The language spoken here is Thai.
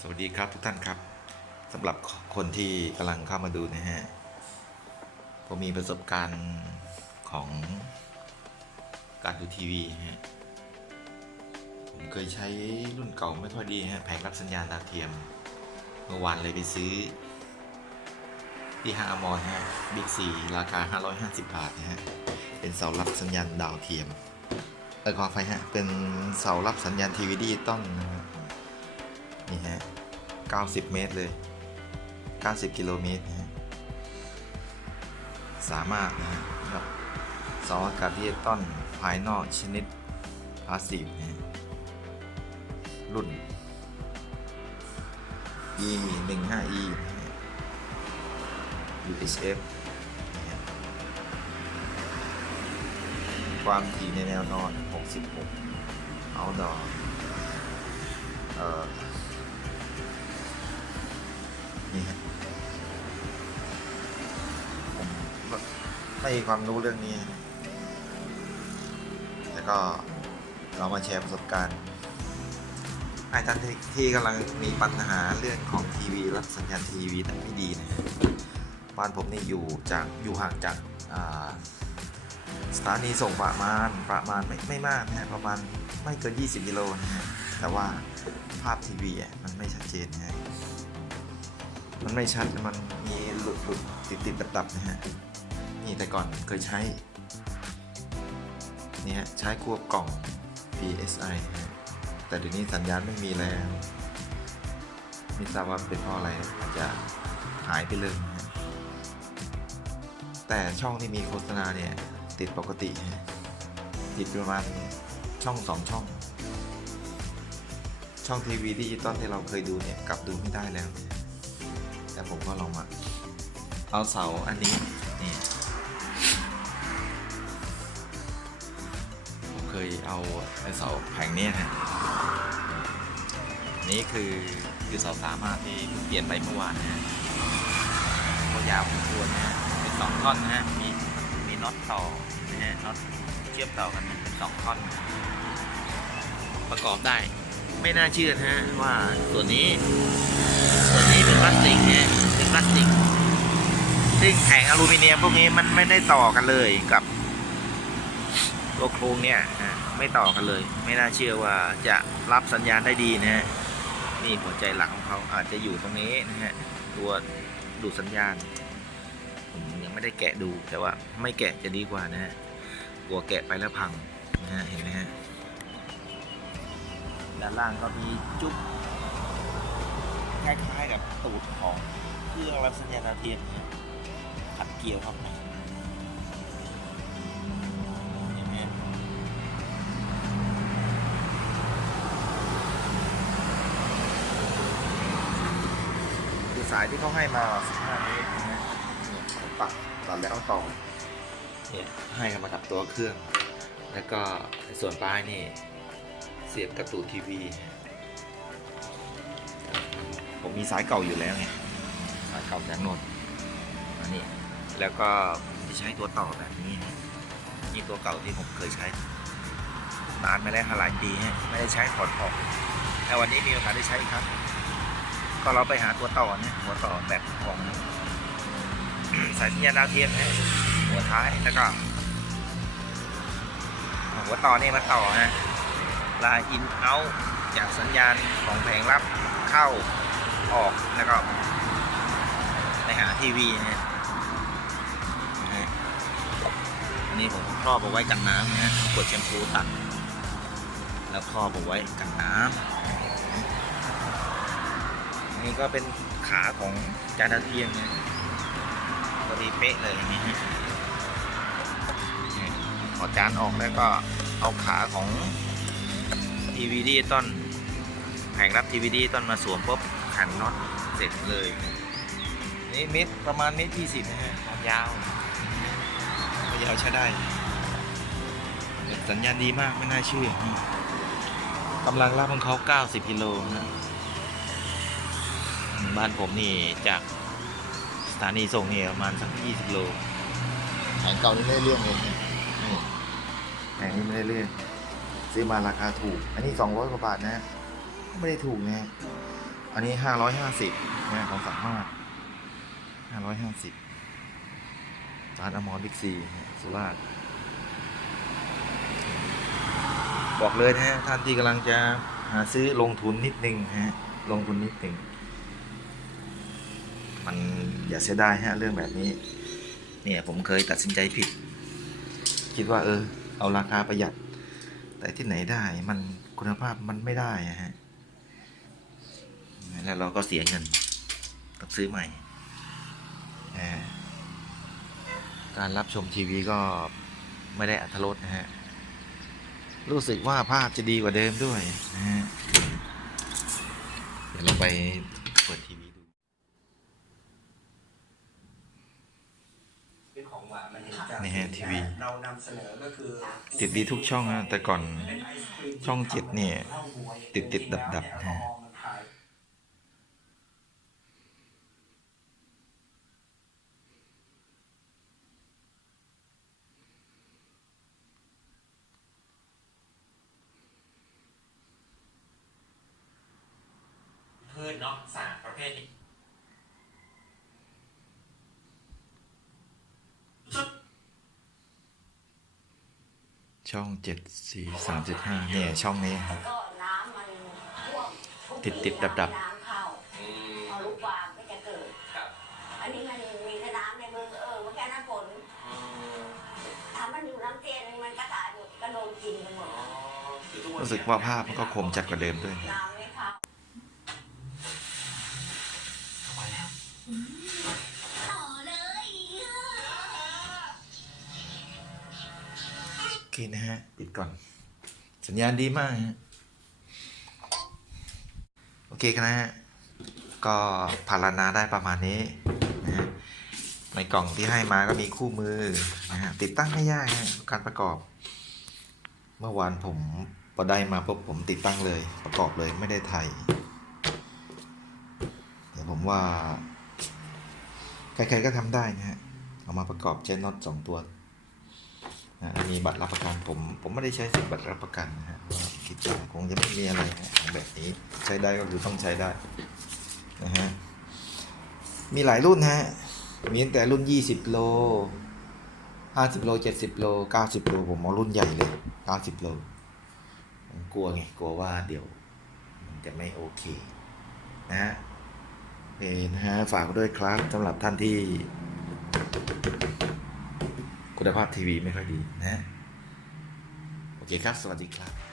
สวัสดีครับทุกท่านครับสำหรับคนที่กำลังเข้ามาดูนะฮะผมมีประสบการณ์ของการดูทีวีฮะผมเคยใช้รุ่นเก่าไม่ค่อยดีฮะแผงรับสัญญาณดาวเทียมเมื่อวานเลยไปซื้อที่ห้างอมรฮะบิ๊กซีราคา550 บาทนะฮะเป็นเสารับสัญญาณดาวเทียมขอไฟฮะเป็นเสารับสัญญาณทีวีดิจิตอลนะฮะนี่ฮะ90 เมตรเลย90 กิโลเมตรนะฮะสามารถนะฮะกับเสาอากาศดิจิตอลภายนอกชนิดพาสซีฟนะฮะรุ่น E15E นะฮะ UHF นะฮะความถี่ในแนวนอน66 outdoor นี่ฮะผมไม่มีความรู้เรื่องนี้ แล้วก็เรามาแชร์ประสบการณ์ให้ท่านที่กำลังมีปัญหาเรื่องของทีวีรับสัญญาณทีวีไม่ดีนะฮะบ้านผมนี่อยู่ห่างจากสถานีส่งประมาณไม่มากนะฮะประมาณไม่เกิน20 กิโลนะฮะแต่ว่าภาพทีวีมันไม่ชัดเจนนะฮะมันไม่ชัดมันมีหลุดติดดับนะฮะนี่แต่ก่อนเคยใช้นี่ฮะใช้ควบกล่อง PSI ฮะแต่เดี๋ยวนี้สัญญาณไม่มีแล้วไม่ทราบว่าเป็นเพราะอะไรอาจจะหายไปเลยนะฮะแต่ช่องที่มีโฆษณาเนี่ยติดปกติฮะติดประมาณช่องช่องทีวีดิจิตอลที่เราเคยดูเนี่ยกลับดูไม่ได้แล้วแต่ผมก็ลองมาเอาเสาอันนี้นี่ผมเคยเอาเสาแผงนี้นะนี่คือเสาสามารถที่เปลี่ยนไปเมื่อวานนะก็ยาวพอควรนะเป็น2 ท่อนนะฮะมีน็อตต่อนะฮะน็อตเชื่อมต่อกันเป็น2 ท่อนประกอบได้ไม่น่าเชื่อนะฮะว่าส่วนนี้เป็นพลาสติกเนี่ยเป็นพลาสติกซึ่งแผงอลูมิเนียมพวกนี้มันไม่ได้ต่อกันเลยกับตัวโครงเนี่ยไม่ต่อกันเลยไม่น่าเชื่อว่าจะรับสัญญาณได้ดีนะฮะนี่หัวใจหลักของเขาอาจจะอยู่ตรงนี้นะฮะตัวดูดสัญญาณผมยังไม่ได้แกะดูแต่ว่าไม่แกะจะดีกว่านะฮะกลัวแกะไปแล้วพังนะฮะเห็นไหมฮะด้านล่างก็มีจุ๊บคล้ายๆกับตูดของเครื่องรับสัญญาณดาวเทียมขัดเกลียวเข้าไปเห็นไหมคือสายที่เขาให้มา15 เมตรนะปักตัดแล้วต่อเนี่ยให้มากับตัวเครื่องแล้วก็ส่วนปลายนี่เสียบกับตูดทีวีผมมีสายเก่าอยู่แล้วไงสายเก่าจากโน่นอันนี้แล้วก็จะใช้ตัวต่อแบบนี้นี่ตัวเก่าที่ผมเคยใช้นานไม่ได้หลายปีฮะไม่ได้ใช้ถอดออกแต่วันนี้มีโอกาสได้ใช้ครับก็เราไปหาตัวต่อเนี่ยหัวต่อแบบของสายสัญญาณดาวเทียมนะหัวท้ายแล้วก็หัวต่อนี่มาต่อนะลายอินเอาท์จากสัญญาณของแผงรับเข้าออกแล้วก็ไปหาทีวีนะอันนี้ผมครอบเอาไว้กันน้ำนะกดแชมพูตัดแล้วครอบเอาไว้กันน้ำนี่ก็เป็นขาของจานดาวเทียมนะพอดีเป๊ะเลยอย่างนี้ถอดจานออกแล้วก็เอาขาของทีวีดิจิตอลแผงรับทีวีดิจิตอลมาสวมปุ๊บขันน็อตเสร็จเลยนี่เมตรประมาณ1.20 นะฮะความยาวใช้ได้สัญญาณดีมากไม่น่าเชื่อกำลังรับของเขา90 กิโลนะบ้านผมนี่จากสถานีส่งนี่ประมาณสัก20 โลแผงเก่านี่ไม่ได้เรื่องเลยแผงนี้ไม่ได้เรื่องซื้อมาราคาถูกอันนี้200 กว่าบาทนะไม่ได้ถูกนะ อันนี้550นะของสามารถ550ร้านอมรบิ๊กซีสุราษฎร์บอกเลยนะฮะท่านที่กำลังจะหาซื้อลงทุนนิดนึงฮะลงทุนนิดนึงมันอย่าเสียดายฮะเรื่องแบบนี้เนี่ยผมเคยตัดสินใจผิดคิดว่าเอาราคาประหยัดแต่ที่ไหนได้มันคุณภาพมันไม่ได้ฮะแล้วเราก็เสียเงินต้องซื้อใหม่การรับชมทีวีก็ไม่ได้อรรถรสนะฮะรู้สึกว่าภาพจะดีกว่าเดิมด้วยนะฮะเดี๋ยวเราไปเปิดทีวีดูนี่ฮะทีวีเรานำเสนอก็คือ ติดดีทุกช่องนะแต่ก่อนช่อง7เนี่ยติดดับนะฮะพืชเนาะสารประเภทนี้ช่อง7 4 35เนี่ยช่องนี้ครับก็น้ำมันท่วมทุก ติดดับ น้ำเข้าพอลูกวางก็จะเกิด ครับ อันนี้มันมีแต่น้ำในมือมันแค่น้ำฝนถ้ามันอยู่น้ำเตียนมันก็ตายหมดก็โดนกินกันหมด รู้สึกว่าภาพมันก็คมจัดกว่าเดิมด้วย น้ำไม่เข้าต่อเลย โอเคนะฮะปิดก่อนสัญญาณดีมากฮะโอเคครับนะฮะก็พารณาได้ประมาณนี้นะฮะในกล่องที่ให้มาก็มีคู่มือนะฮะติดตั้งไม่ยากฮะการประกอบ เมื่อวานผมพอได้มาปุ๊บผมติดตั้งเลยประกอบเลยไม่ได้ถ่ายเดี๋ยวผมว่าใครๆก็ทำได้นะฮะเอามาประกอบใช้น็อต2 ตัวนะมีบัตรรับประกันผมไม่ได้ใช้สิทธิ์บัตรรับประกันนะฮะคิดว่าคงจะไม่มีอะไรนะของแบบนี้ใช้ได้ก็คือต้องใช้ได้นะฮะมีหลายรุ่นฮะมีตั้งแต่รุ่น20 โล50 โล70 โล90 โลผมเอารุ่นใหญ่เลย90 โลผมกลัวไงกลัวว่าเดี๋ยวมันจะไม่โอเคนะฮะโอเคนะฮะฝากด้วยครับสำหรับท่านที่คุณภาพทีวีไม่ค่อยดีนะโอเคครับสวัสดีครับ